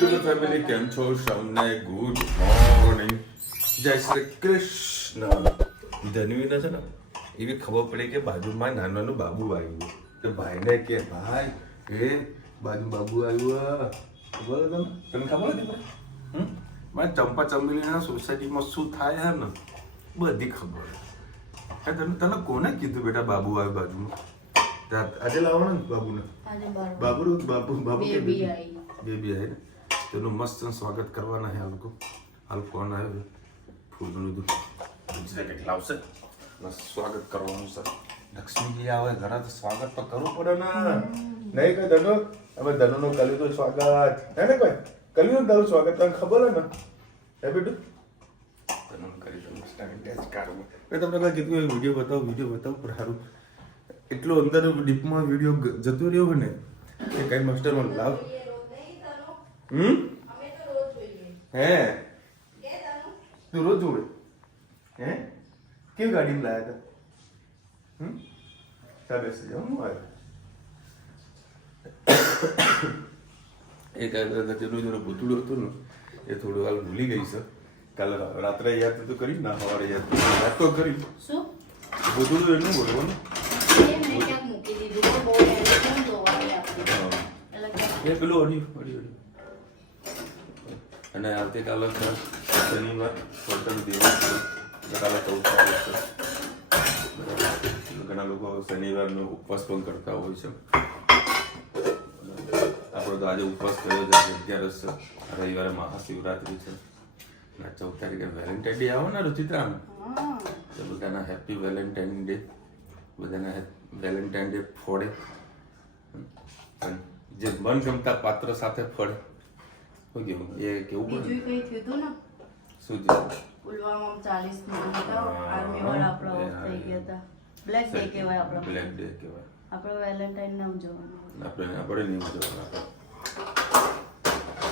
YouTube family કેમ છો? સૌને ગુડ મોર્નિંગ, જય શ્રી કૃષ્ણ. ધનવીને છે ને એવી ખબર પડી કે બાજુમાં નાનું બાબુ આવ્યું, તો ભાઈને કે ભાઈ એ બાજુ બાબુ આવ્યું, ખબર તને ખબર હતી? મારે ચંપા ચંબેલીના સોસાયટીમાં શું થાય હે ને બધી ખબર. તને કોને કીધું બેટા બાબુ આવ્યો બાજુમાં? આજે લાવવાનું ને બાબુને? બાબુ બેબી આવી ને તેનું મસ્ત સ્વાગત કરવાના છે. હાલ કોણ આવ્યો? ફૂલનું દૂધ કેટલા લાવશે? સ્વાગત કરવાનું સર. લક્ષ્મીજી આવે ઘરે તો સ્વાગત તો કરવું પડે ને. નહીં કઈ ધનો અમે ધનોનું કર્યું તો સ્વાગત હે ને? કોઈ કર્યું તારું સ્વાગત તને ખબર હે ને? હે બેટું ધનોનું કરી દઉં ટેસ્ટ કાઢવું. મેં તમને કઈ કીધું વિડીયો બતાવું પણ સારું એટલો અંદર ડીપમાં વિડીયો જતો રહ્યો ને એ કઈ માસ્ટરમાં લાવ. હે તું રોજ જોડે હે? કેવી ગાડીમાં લાયા હતા? ચાલ બેસી જાઓ. હું આવ્યો એક જેનું જોડે ભૂતળું હતું ને એ થોડું હાલ ભૂલી ગઈ છે. કાલે રાત્રે યાદ તો કરી ના, સવારે યાદ તો કરી. શું ભૂતળું એનું બોલવાનું એ પેલું અડ્યું. અને આવતીકાલે શનિવાર પલટન દિવસ છે, કાલે 14 તારીખ છે. ઘણા લોકો શનિવારનો ઉપવાસ પણ કરતા હોય છે. આપણો તો આજે ઉપવાસ કર્યો છે, 11 છે. રવિવારે મહાશિવરાત્રી છે. 14 તારીખે વેલેન્ટાઇન ડે આવો ને રુચિત્રા, તો બધાના હેપી વેલેન્ટાઇન ડે. બધાના વેલેન્ટાઇન ડે ફોડે, જે મનગમતા પાત્ર સાથે ફળે. શું કેવું એ કેવું પડે? બીજું કઈ થયું ને? શું થયું? પુલવામામાં 40 માં હતા આર્મી વાળા આપણા ઓફ થઈ ગયા હતા. બ્લેક ડે કહેવાય આપણો. બ્લેક ડે કહેવાય. આપણો વેલેન્ટાઇન નામ જોવાનું. આપણે નહીં ઉજવવાનું.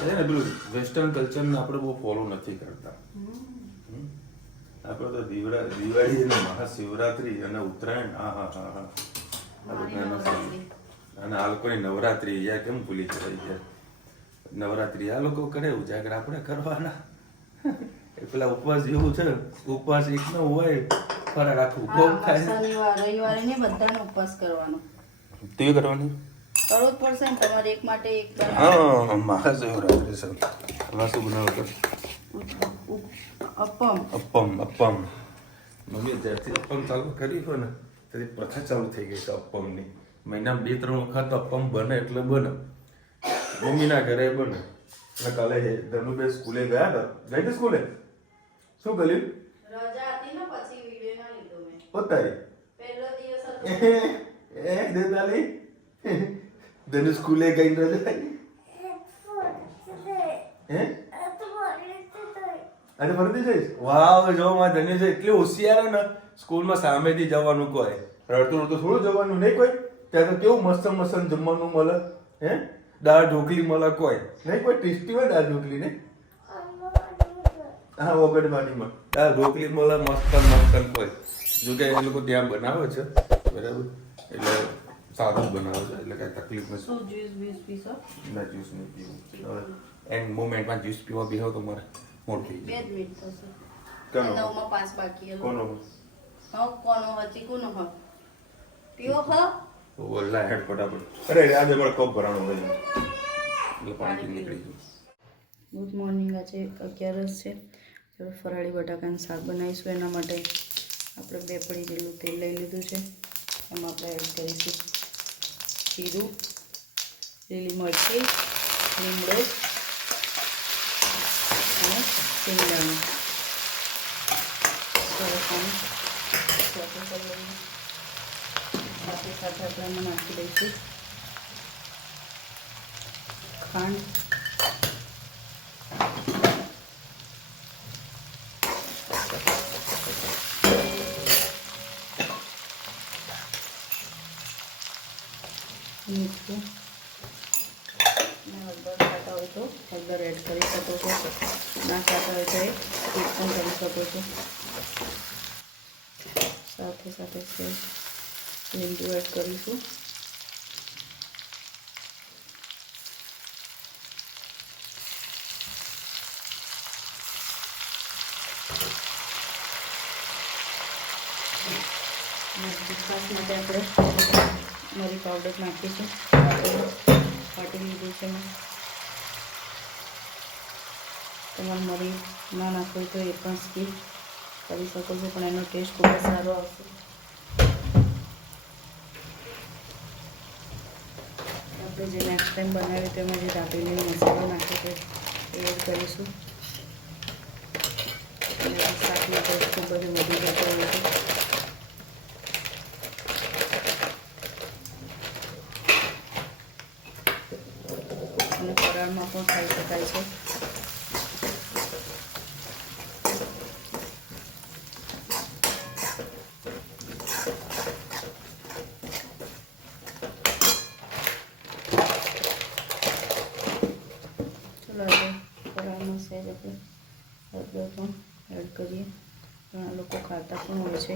ને પેલું વેસ્ટર્ન કલ્ચરને આપણે બહુ ફોલો નથી કરતા. આપણે તો દિવાળી અને મહાશિવરાત્રી અને ઉત્તરાયણ અને આ લોકોની નવરાત્રી યા કેમ ભૂલી જવાય છે? નવરાત્રી આ લોકો કરે, ઉજાગર આપણે કરવાના. એ પેલા ઉપવાસ જેવું છે, ઉપવાસ એક નો હોય ફરાળ આખું ભોગ થાય. શનિવાર રવિવારે ને બધાનો ઉપવાસ કરવાનો. તે કરવાની કરવું જ પડશે ને તમારે એક માટે એક. હા મહાશિવરાત્રી છે. એમાં શું બનાવો? અપમ. મમ્મી જ્યારથી અપમ ચાલુ કરી હોય ને ત્યાંથી પ્રથા ચાલુ થઈ ગઈ છે અપમની. મહિનામાં 2-3 વખત અપમ બને એટલે બને. મમ્મીના ઘરે બને. અને કાલે ધનુબે સ્કૂલે ગયા હતા. ગઈ હતી સ્કૂલે? શું કર્યું? રજા હતી ને પછી વિડિયો ના લીધો મેં. પોતારી પહેલો દિવસ હતો. દેતાલી ધનુ સ્કૂલે ગઈ રજા હે? આજે ફરતી જઈશ. વાવ જો માં ધન્ય છે એટલી હોશિયાર ને. સ્કૂલમાં સામેથી જવાનું કોઈ રડતું થોડું જવાનું નહીં. કોઈ ત્યાં તો કેવું મસ્ત જમવાનું મળે. હે દાળ ઢોકળી મળે કોઈ નહીં? કોઈ ટેસ્ટી હોય દાળ ઢોકળી ને? હા ઓગણવાડીમાં દાળ ઢોકળી મળે મસ્ત કોઈ. જો કે એ લોકો ત્યાં બનાવે છે બરાબર, એટલે સારું જ બનાવે છે, એટલે કઈ તકલીફ નથી. શું જ્યુસ પીશો? ના જ્યુસ નહીં પીવું. એન્ડ મોમેન્ટમાં જ્યુસ પીવા બેહો તો મારે મોડ થઈ 2 મિનિટ થશે. કોનો? 9 માં 5 બાકી હતો. કોનો? કોનો હતી કોનો હ? પીવો હ? ઓલા હેડ ફટાફટ. અરે આજે મારો કપ ભરાણો હોય એટલે પાણી નીકળી ગયું. Good morning. આજે 11 છે. હવે ફરાળી બટાકાનું શાક બનાવીશું. એના માટે આપણે 2 પડી જેટલું તેલ લઈ લીધું છે. એમાં આપણે એડ કરીશું જીરું, લીલી મરચી, લીમડો અને શિંગદાણા. સાથે સાથે આપણે એમાં નાખી દઈશું ખાંડ, મીઠું અને હળદર ખાતા હોય તો હળદર એડ કરી શકો છો. ના ખાતા હોય તો સ્કીપ પણ કરી શકો છો. સાથે સાથે લીંબુ એડ કરીશું. તીખાશ માટે આપણે મરી પાવડર નાખીશું. પાટી લીધું છે મેં. તમારે મરી ના નાખવું તો એ પણ સ્કીપ કરી શકો છો, પણ એનો ટેસ્ટ ખૂબ જ સારો આવશે. આપણે જે નેક્સ્ટ ટાઈમ બનાવ્યું તેમાં જે દાબેલી મસાલો નાખ્યો છે એ એડ કરીશું. શાકનો ટેસ્ટ ખૂબ જ વધી જતો હોય છે. અને ફરાળમાં પણ ખાઈ શકાય છે. ચલો હવે ફરાળમાં સહેજ આપણે હળદર પણ એડ કરીએ. ઘણા લોકો ખાતા પણ હોય છે.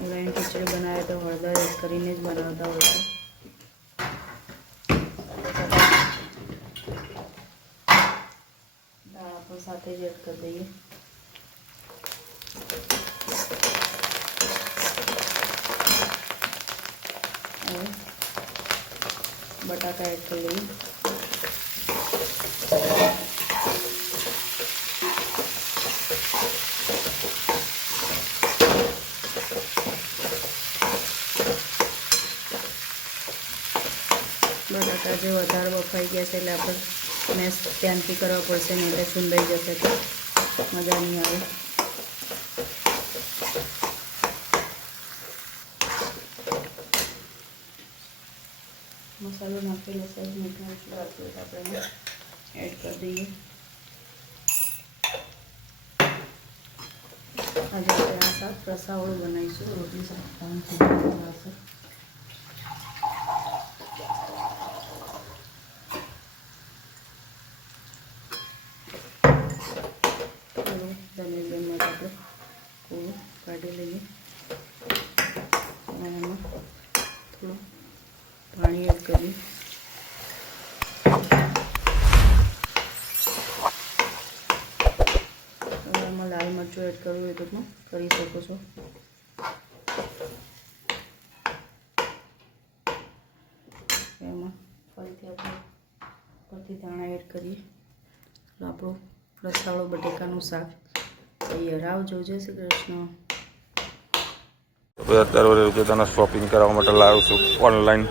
ઓનલાઈન ખીચડી બનાવે તો હળદર એડ કરીને જ બનાવતા હોય છે. દાળ આપણે સાથે જ એડ કરી દઈએ. હવે બટાકા એડ કરી લઈએ. બટાકા જે વધારે બફાઈ ગયા છે એટલે આપણે મેશ ધ્યાનથી કરવા પડશે, નહીં તો સુંદાઈ જશે તો મજા નહીં આવે. મસાલો નાખેલો સહેજ મીઠું ઓછું રાખવું તો આપણે એડ કરી દઈએ. આજે આપણે આ શાક રસાવાળું બનાવીશું. રોટલી શાક ખાવાનું ધનેલિયામાં આપણે કોળું કાઢી લઈએ. એમાં થોડું પાણી એડ કરીએ. હવે એમાં લાલ મરચું એડ કરવું હોય તો પણ કરી શકો છો. એમાં ફરીથી આપણે પરથી ધાણા એડ કરીએ. આપણું રસાવાળો બટેકાનું શાક તૈયાર. આવજો. જય શ્રી કૃષ્ણ. અત્યારે તને શોપિંગ કરવા માટે લાવ્યો છું ઓનલાઈન.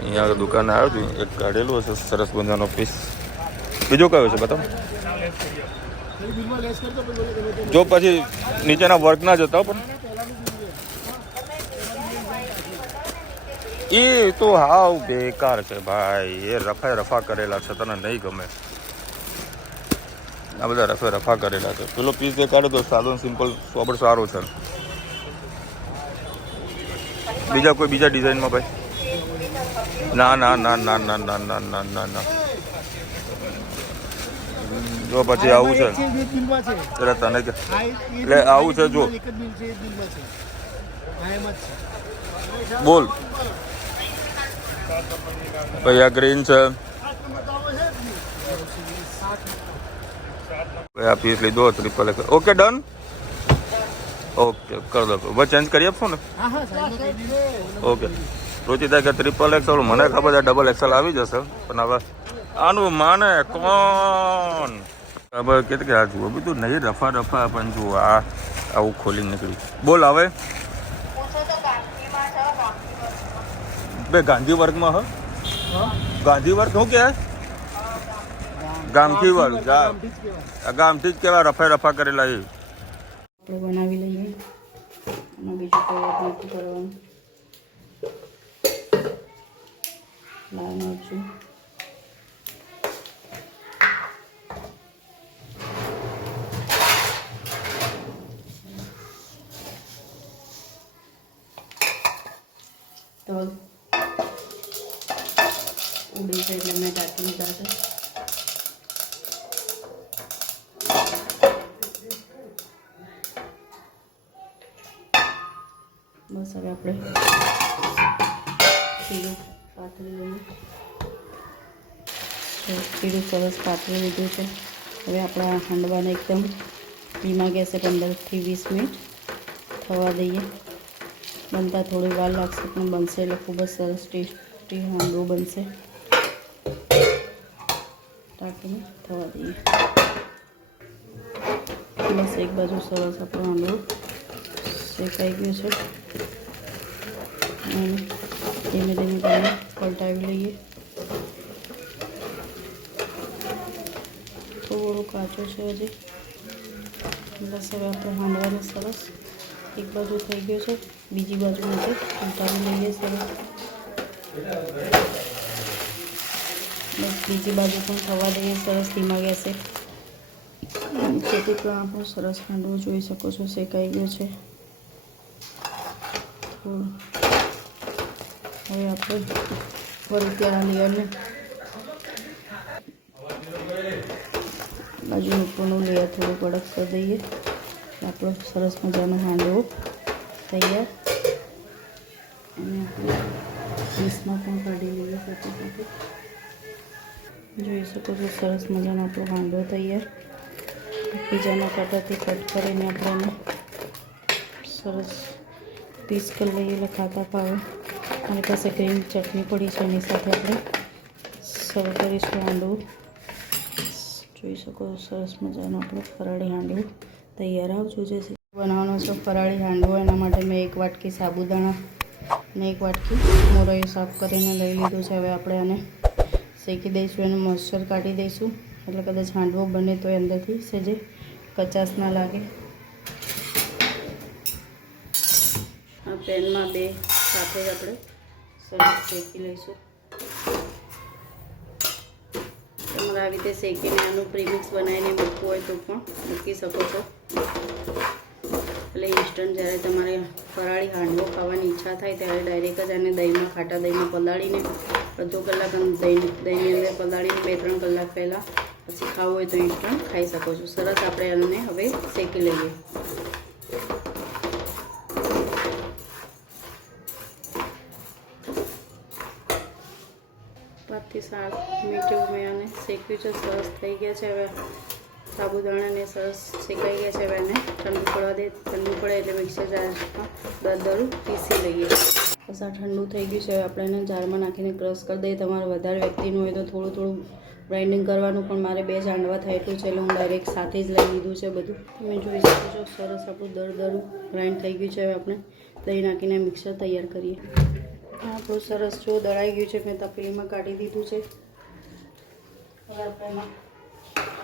અહીંયા દુકાને આવ્યો છું, એક કાઢેલું હશે સરસ મજાનો પીસ. બીજો કયો છે બતાવો. જો પછી નીચેના વર્ક ના જતા પણ એ તો હાવ બેકાર છે ભાઈ. એ રફા કરેલા છે, તને નહીં ગમે. આ બધા રફા કરેલા છે. પેલો પીસ દેખાડે તો સાદો સિમ્પલ સોબર સારો છે. બીજા કોઈ બીજા ડિઝાઇનમાં ભાઈ? ના ના ના ના ના ના ના ના ના ના. જો પછી આવું છે એટલે તને એટલે આવું છે. જો બોલ ભાઈ. આ ગ્રીન છે. આ પીસ લીધો triple x. Okay done. Okay કરી દો. હવે ચેન્જ કરી આપશો ને? ઓકે. રોચિતા કે ટ્રિપલ એક્સલ, મને ખબર છે ડબલ એક્સલ આવી જશે, પણ હવે આનું માને કોણ ખબર કે આ જુઓ બધું નહીં રફા પણ જુઓ આ આવું ખોલી નીકળી. બોલ હવે બે ગાંધી વર્ગમાં હ ગાંધી વર્ગ શું કે ગામઠી વાળું ગામઠી જ કેવા રફા કરેલા. એ આપણે બનાવી લઈએ. અને બીજું કોઈ નથી કરવાનું. લાલ મરચું, તલ ઉડી છે એટલે મેં ટાંકી દીધા છે. બસ હવે આપણે ખીરું પાથરી લઈએ. ખીરું સરસ પાથરી લીધું છે. હવે આપણા હાંડવાને એકદમ ધીમા ગેસે 15 થી 20 મિનિટ થવા દઈએ. બનતા થોડી વાર લાગશે પણ બનશે એટલે ખૂબ જ સરસ ટેસ્ટી હાંડવો બનશે. ટાંકીને થવા દઈએ. બસ એક બાજુ સરસ આપણો હાંડવો શેકાઈ ગયો છે અને ધીમે ધીમે તેને પલટાવી લઈએ. થોડું કાચું છે હજી. બસ હવે આપણે હાંડવાને સરસ એક બાજુ થઈ ગયો છે, બીજી બાજુ માટે ઉલટાવી લઈએ સરસ. બસ બીજી બાજુ પણ થવા દઈએ સરસ ધીમા ગેસે. જેથી પણ આપણો સરસ હાંડવો જોઈ શકો છો શેકાઈ ગયો છે. હવે આપણે ફરીથી આ લેયરને બાજુ ઉપરનું લેયર થોડું કડક કરી દઈએ. આપણો સરસ મજાનો હાંડવો તૈયાર. અને આપણે ડીશમાં પણ કાઢી લઈએ સાથે સાથે. જોઈ શકો છો સરસ મજાનો આપણો હાંડવો તૈયાર. બીજાના કાંટાથી કટ કરીને આપણે એને સરસ પીસ કરી લઈએ એટલે ખાતા ભાવે. મારી પાસે ગ્રીન ચટણી પડી છે, એની સાથે આપણે સર્વ કરીશું હાંડવો. જોઈ શકો છો સરસ મજાનો આપણો ફરાળી હાંડવો તૈયાર. આવજો. જે બનાવવાનો છે ફરાળી હાંડવો, એના માટે મેં 1 વાટકી સાબુદાણા અને 1 વાટકી મોરૈયું સાફ કરીને લઈ લીધું છે. હવે આપણે આને શેકી દઈશું, એનું મોઇસ્ચર કાઢી દઈશું એટલે કદાચ હાંડવો બને તો અંદરથી સહેજે કચાશ ના લાગે. આ પેનમાં બે સાથે જ આપણે સરસ શેકી લઈશું. તમારે આવી રીતે શેકીને આનું પ્રીમિક્સ બનાવીને મૂકવું હોય તો પણ મૂકી શકો છો. એટલે ઇન્સ્ટન્ટ જ્યારે તમારે ફરાળી હાંડવો ખાવાની ઈચ્છા થાય ત્યારે ડાયરેક્ટ જ આને દહીંમાં, ખાટા દહીંમાં પલાળીને અડધો કલાક દહીંની અંદર પલાળીને 2-3 કલાક પહેલાં પછી ખાવું હોય તો ઇન્સ્ટન્ટ ખાઈ શકો છો. સરસ આપણે આને હવે શેકી લઈએ. 5 થી 7 મિનિટ જેવું મેં આને શેક્યું છે. સરસ થઈ ગયા છે. હવે સાબુદાણાને સરસ શેકાઈ ગયા છે. હવે એને ઠંડુ પડવા દે. ઠંડુ પડે એટલે મિક્સર જારમાં દરદરું પીસી લઈએ. બસ આ ઠંડુ થઈ ગયું છે. હવે આપણે એને જારમાં નાખીને ક્રશ કરી દઈએ. તમારે વધારે વ્યક્તિનું હોય તો થોડું ગ્રાઇન્ડિંગ કરવાનું, પણ મારે 2 હાંડવા થાય એટલું છે એટલે હું ડાયરેક્ટ સાથે જ લઈ લીધું છે બધું. તમે જોઈ શકો છો સરસ આપણું દરદરું ગ્રાઇન્ડ થઈ ગયું છે. હવે આપણે દહીં નાખીને મિક્સર તૈયાર કરીએ. આપણું સરસ જો દળાઈ ગયું છે, મેં તપેલીમાં કાઢી દીધું છે. હવે આપણે એમાં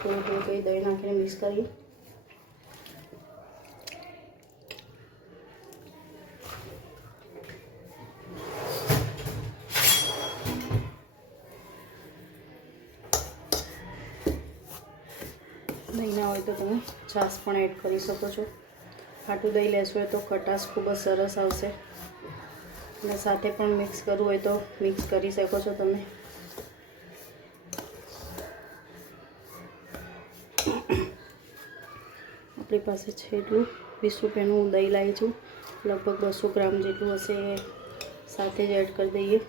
થોડું કંઈ દહીં નાખીને મિક્સ કરીએ. દહીં ના હોય તો તમે છાશ પણ એડ કરી શકો છો. ખાટું દહીં લેશો હોય તો ખટાશ ખૂબ જ સરસ આવશે. અને સાથે પણ મિક્સ કરવું હોય તો મિક્સ કરી શકો છો તમે. આપણી પાસે છે એટલું 20 રૂપિયાનું હું દહીં લાવી છું. લગભગ 200 ગ્રામ જેટલું હશે. એ સાથે જ એડ કરી દઈએ.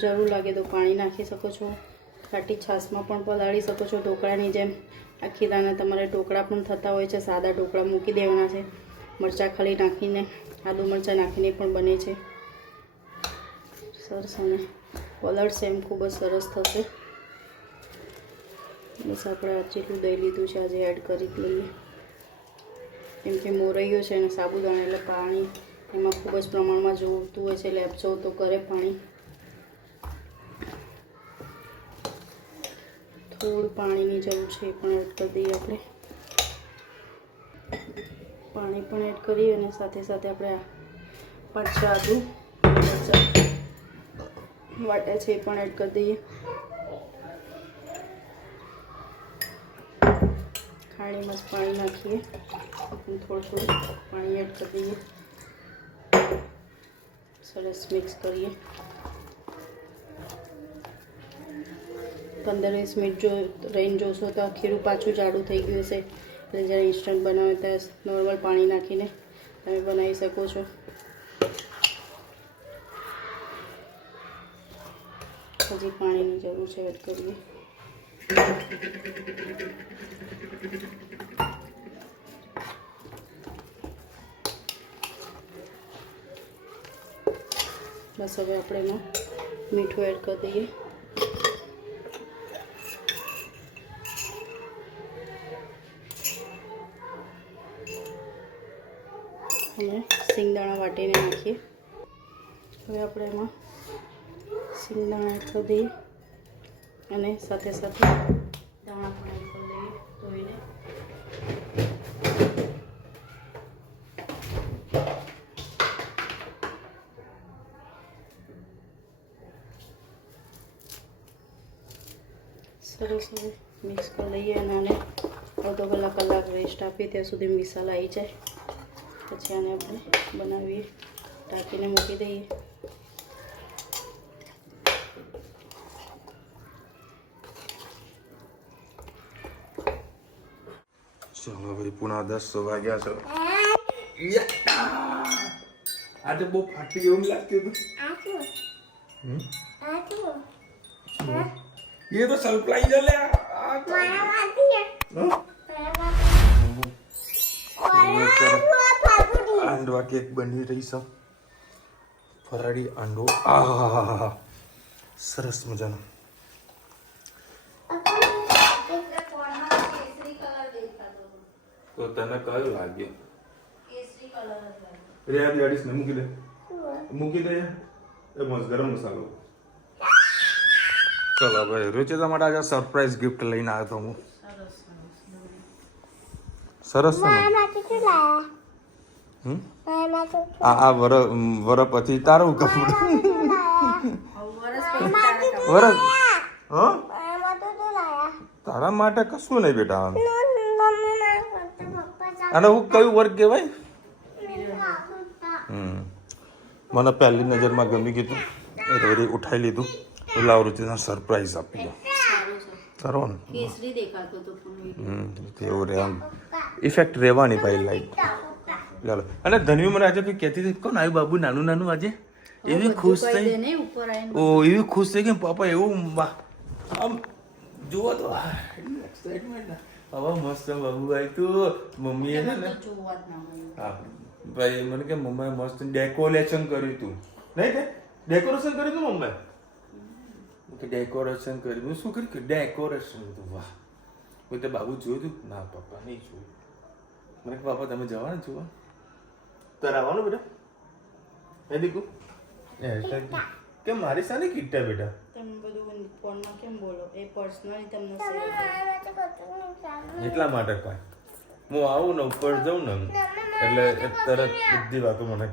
જરૂર લાગે તો પાણી નાખી શકો છો. ખાટી છાશમાં પણ પલાળી શકો છો ઢોકળાની જેમ. આખી દાણા તમારે ઢોકળા પણ થતા હોય છે. સાદા ઢોકળા મૂકી દેવાના છે. મરચાં ખાલી નાખીને, આદુ મરચાં નાખીને પણ બને છે સરસ. અને પલળશે એમ ખૂબ જ સરસ થશે. બસ આપણે આ જેટલું દહીં લીધું છે આજે એડ કરી લઈએ. કેમ કે મોરૈયો છે અને સાબુદાણા એટલે પાણી એમાં ખૂબ જ પ્રમાણમાં જોઈતું હોય છે. એટલે એબ્સોર્બ તો કરે પાણી. થોડું પાણીની જરૂર છે, એ પણ એડ કરી દઈએ આપણે. પાણી પણ એડ કરીએ અને સાથે સાથે આપણે 5-6 આદુ વાટ્યા છે એ પણ એડ કરી દઈએ. ખાણીમાં જ પાણી નાખીએ. થોડું પાણી એડ કરી દઈએ. સરસ મિક્સ કરીએ. 15-20 મિનિટ જો રહીને જોશો તો ખીરું પાછું જાડું થઈ ગયું હશે. એટલે જ્યારે ઇન્સ્ટન્ટ બનાવે ત્યારે નોર્મલ પાણી નાખીને તમે બનાવી શકો છો. હજી પાણીની જરૂર છે, એડ કરીએ. બસ હવે આપણે એમાં મીઠું એડ કરી દઈએ. અને સિંગદાણા વાટીને નાખીએ. હવે આપણે એમાં સિંગદાણા એડ કરી દઈએ અને સાથે સાથે દાણા પણ એડ કરી દઈએ ધોઈને. સરસ હવે મિક્સ કરી લઈએ અને આને અડધો કલાક રેસ્ટ આપીએ ત્યાં સુધી મસાલા આવી જાય. પછી આને આપણે બનાવીએ, ઢાંકીને મૂકી દઈએ. ચલો ભાઈ, પુના 10 વાગ્યા છે. આજે બહુ ફાટી એવું લાગતું હતું. ये तो सरप्राइज है ले अंडवा केक बनी रही सब फराड़ी अंडो सरस मजानो तो तने कयो लाग्यो केसरी कलर रे आ दिवाड़ी ने मूकी दे ए मस्त गरम मसालो. चलो भाई, रुचिता માટે આજે સરપ્રાઈઝ ગિફ્ટ લઈને આવ્યો તો હું. સરસ છે ને? આ વર પછી તારું કપડું વરસ હા તારા માટે કશું નહીં બેટા. અને હું કયું વર્ક કહેવાય? મને પહેલી નજરમાં ગમી ગયું એટલે ઉઠાઈ લીધું. લાવ રૂચિના સરપ્રાઈઝ આપી દો. સારો ને? કેસરી દેખાતો તો તેવું રે આમ ઇફેક્ટ રહેવાની ભાઈ લાઈટ. ચાલો. અને ધનવી મને આજે કંઈ કહેતી હતી, કોણ આવ્યું બાબુ નાનું નાનું આજે? એવી ખુશ થઈ. ઓ એવી ખુશ થઈ કે પાપા એવું આમ જુઓ તો એક્સાઇટમેન્ટ ના. હવે મસ્ત બાબુ આવ્યું તું. મમ્મીએ છે ને હા ભાઈ મને કે મમ્માએ મસ્ત ડેકોરેશન કર્યું તું. નહીં કે ડેકોરેશન કર્યું તું મમ્માએ? કે ડેકોરેશન કર્યું. શું કર્યું કે ડેકોરેશન હતું. વાહ. કોઈ તે બાબુ જોયું હતું? ના પપ્પા નહીં જોયું. મને કે પાપા તમે જવાના જોવા? તારે આવવાનું બેટા? એ દીકુ કે મારી સાને કીટા બેટા? તમે બધું ફોનમાં કેમ બોલો? એ પર્સનલી તમને એટલા માટે કાંઈ હું આવું ને ઉપર જાઉં ને એટલે તરત બધી વાતો મને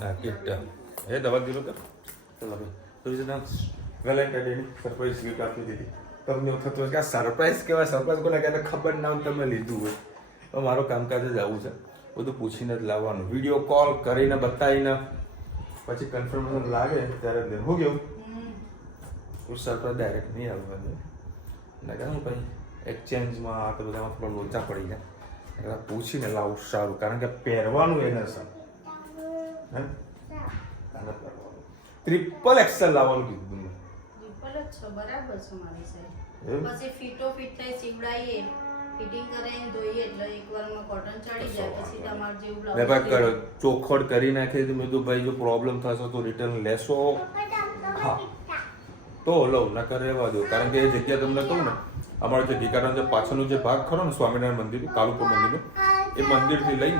હા કીટા એ દવા દીધો કર. ચલો ભાઈ વેલેન્ટાઇન ડેની સરપ્રાઈઝ ગિફ્ટ આપી દીધી. તમને એવું થતું હોય કે આ સરપ્રાઈઝ કહેવાય? સરપ્રાઈઝ કોને કહેવાય? ખબર ના હોય તમે લીધું હોય. તો મારો કામકાજ જ આવું છે, બધું પૂછીને જ લાવવાનું, વિડીયો કોલ કરીને બતાવીને પછી કન્ફર્મેશન લાગે ત્યારે હું કેવું સરપ્રાઈઝ ડાયરેક્ટ નહીં આવવાનું. ના કહું ભાઈ એક્સચેન્જમાં આ તો બધામાં થોડા લોચા પડી જાય એટલે પૂછીને લાવું સારું, કારણ કે પહેરવાનું એને સર હે ટ્રિપલ એક્સેલ લાવવાનું કીધું મેં. ટ્રિપલ જ છે બરાબર છે મારી સાઈડ. પછી ફીટો ફિટ થઈ સીવડાઈએ, ફિટિંગ કરાવીને ધોઈએ એટલે એકવારમાં કોટન ચડી જાય. પછી તમારે જેવું બ્લાઉઝ ચોખવટ કરી નાખી તો મેં તો ભાઈ જો પ્રોબ્લેમ થશે તો રિટર્ન લેશો? હા તો લઉં ના કરે રહેવા દો, કારણ કે એ જગ્યા તમને કહું ને અમારું જે ગીકારાનો જે પાછળનો જે ભાગ ખરો ને સ્વામિનારાયણ મંદિર કાલુપુર મંદિરનો, એ મંદિરથી લઈ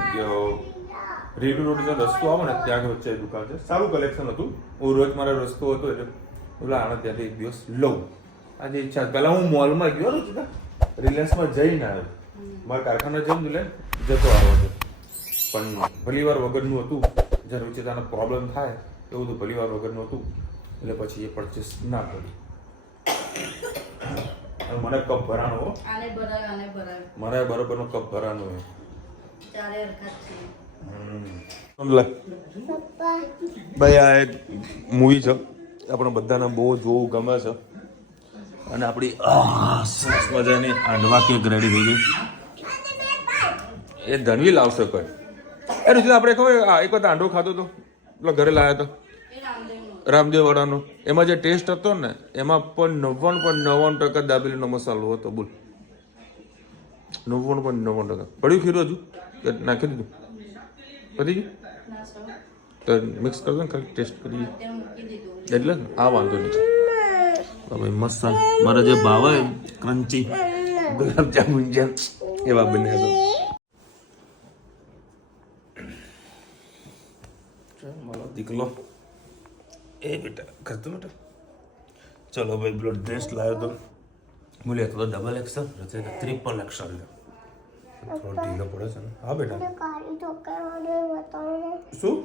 રેલવે રોડ જે રસ્તો આવે ને ત્યાં વચ્ચે દુકાન છે. સારું કલેક્શન હતું. હું રોજ મારો રસ્તો હતો એટલે ઓલા આણંદ ત્યાંથી એક દિવસ લઉં. આજે ઈચ્છા પહેલાં હું મોલમાં ગયો ને સીધા રિલાયન્સમાં જઈને આવ્યો. મારા કારખાના જઈને લે જતો આવ્યો હતો, પણ ભલીવાર વગરનું હતું. જ્યારે રૂચિતાનો પ્રોબ્લેમ થાય એવું બધું ભલીવાર વગરનું હતું એટલે પછી એ પરચેસ ના કર્યું. મને કપ ભરાણો હો, મારે બરોબરનો કપ ભરાણો હોય. ભાઈ આ એક મૂવી છે, આપણે બધાને બહુ જોવું ગમે છે. અને આપણી સરસ મજાની આંડવા કેક રેડી થઈ ગઈ. એ ધનવી લાવશે કોઈ એ રૂચિ આપણે ખબર એક વખત આંડો ખાતો હતો પેલો ઘરે લાવ્યો હતો રામદેવ વાળાનો. એમાં જે ટેસ્ટ હતો ને એમાં પણ 99.99% દાબેલીનો મસાલો હતો. બોલ 99.99% પડ્યું ખીરું હજુ નાખી દીધું પતી ગયું તો મિક્સ કરી દો ને ખાલી ટેસ્ટ કરી એટલે આ વાંધો નહીં ભાઈ મસ્ત મારા જે ભાવે ક્રન્ચી ગુલાબજામુન જેમ એવા બન્યા છે મારો દીકલો એ બેટા કરતો બેટા ચલો ભાઈ પેલો ડ્રેસ લાવ્યો તો બોલ્યા તો ડબલ એક્સલ રચે ટ્રિપલ એક્સલ થોડો ઢીલો પડે છે ને હા બેટા શું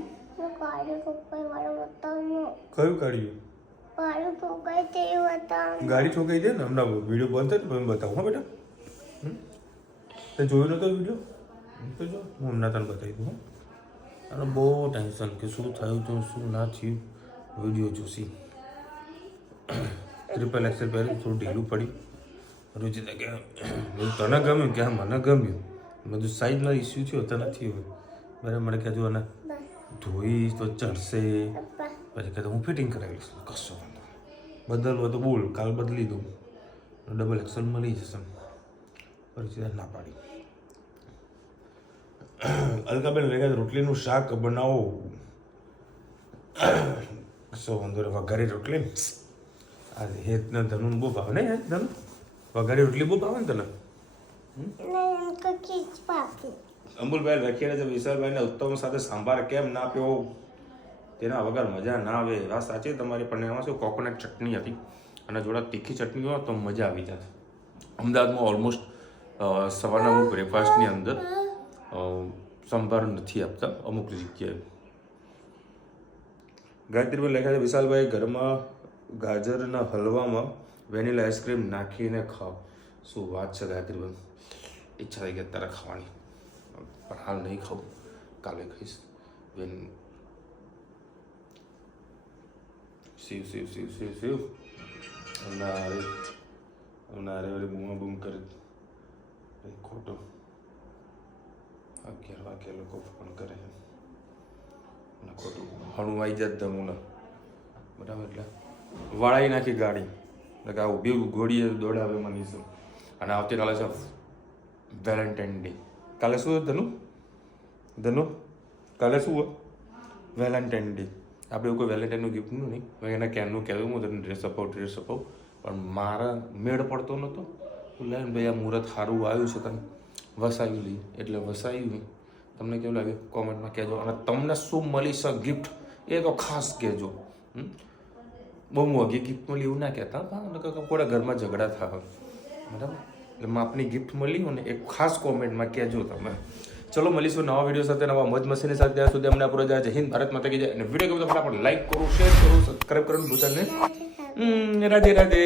કયું કાઢ્યું ગાડી ઠોકાઈ દે ને હમણાં વિડીયો બંધ થાય ને બતાવું હા બેટા તે જોયું નતો વિડીયો તો જો હું હમણાં તને બતાવી દઉં અને બહુ ટેન્શન કે શું થયું હતું શું ના થયું વિડીયો જોશી ટ્રિપલ એક્સેલ પહેર્યું થોડું ઢીલું પડ્યું રુચિતા કે તને ગમ્યું કે હા મને ગમ્યું બધું સાઈઝમાં ઇસ્યુ થયો તો નથી હોય બરાબર મને કહેજો અને ધોઈશ તો ચડશે પછી કહેતો હું ફિટિંગ કરાવી લઈશ કશો વાંધો બદલવો તો બોલ કાલ બદલી દઉં ડબલ એક્સેલ મળી જશે પછી ના પાડી અલકાબેન લઈ રોટલીનું શાક બનાવો કશો વાંધો વઘારી રોટલી આ હેતને ધનું બહુ ભાવે ને હેત ધન વઘારી રોટલી બહુ ભાવે ને તને અંબુલભાઈ લખીને છે વિશાલભાઈને ઉત્તમ સાથે સાંભાર કેમ ના આપ્યો તેના વગર મજા ના આવે વાત સાચી તમારી પણ એમાં શું કોકોનટ ચટણી હતી અને જોડે તીખી ચટણી હોય તો મજા આવી જાય અમદાવાદમાં ઓલમોસ્ટ સવારના અમુક બ્રેકફાસ્ટની અંદર સંભાર નથી આપતા અમુક જગ્યાએ ગાયત્રીભાઈ લખ્યા છે વિશાલભાઈ ઘરમાં ગાજરના હલવામાં વેનીલા આઈસ્ક્રીમ નાખીને ખાઓ શું વાત છે ગાયત્રીભાઈ ઈચ્છા થઈ ગઈ અત્યારે ખાવાની પણ હાલ નહીં ખાઉં કાલે ખાઈશ વેન શિવ શિવ શિવ શિવ શિવ અરે બૂમા બૂમ કરી ખોટો 11 વાગે લોકો ફોન કરે છે અને ખોટું હણું આવી જાય ધમુને બરાબર એટલે વાળાઈ નાખી ગાડી એટલે આ ઊભી ઘોડીએ દોડાવે મનીશું અને આવતીકાલે છે વેલેન્ટાઇન ડે કાલે શું ધનુ કાલે શું હોય વેલેન્ટાઇન ડે આપણે એવું કોઈ વેલેન્ટાઇનનું ગિફ્ટનું નહીં મેં એના ક્યારનું કહેવું હું તને ડ્રેસ અપાવું પણ મારા મેળ પડતો નહોતો લે ભાઈ આ મુહૂર્ત સારું આવ્યું છે તને વસાયું લઈ એટલે વસાયું નહીં તમને કેવું લાગે કોમેન્ટમાં કહેજો અને તમને શું મળી છે ગિફ્ટ એ તો ખાસ કહેજો બહુ મોંઘી ગિફ્ટ મળી એવું ના કહેતા કોઈ ઘરમાં ઝઘડા થાય બરાબર એટલે માપની ગિફ્ટ મળી હોય ને એ ખાસ કોમેન્ટમાં કહેજો તમે ચલો મળીશું નવા વિડીયો સાથે નવા મોજ મસ્તીની સાથે ત્યાં સુધી અમને આપણો જય હિન્દ ભારત માતા કી જય અને વિડીયો ગમે તો આપણે લાઈક કરો શેર કરો સબસ્ક્રાઈબ કરવાનું ભૂલતા નહીં રાધે રાધે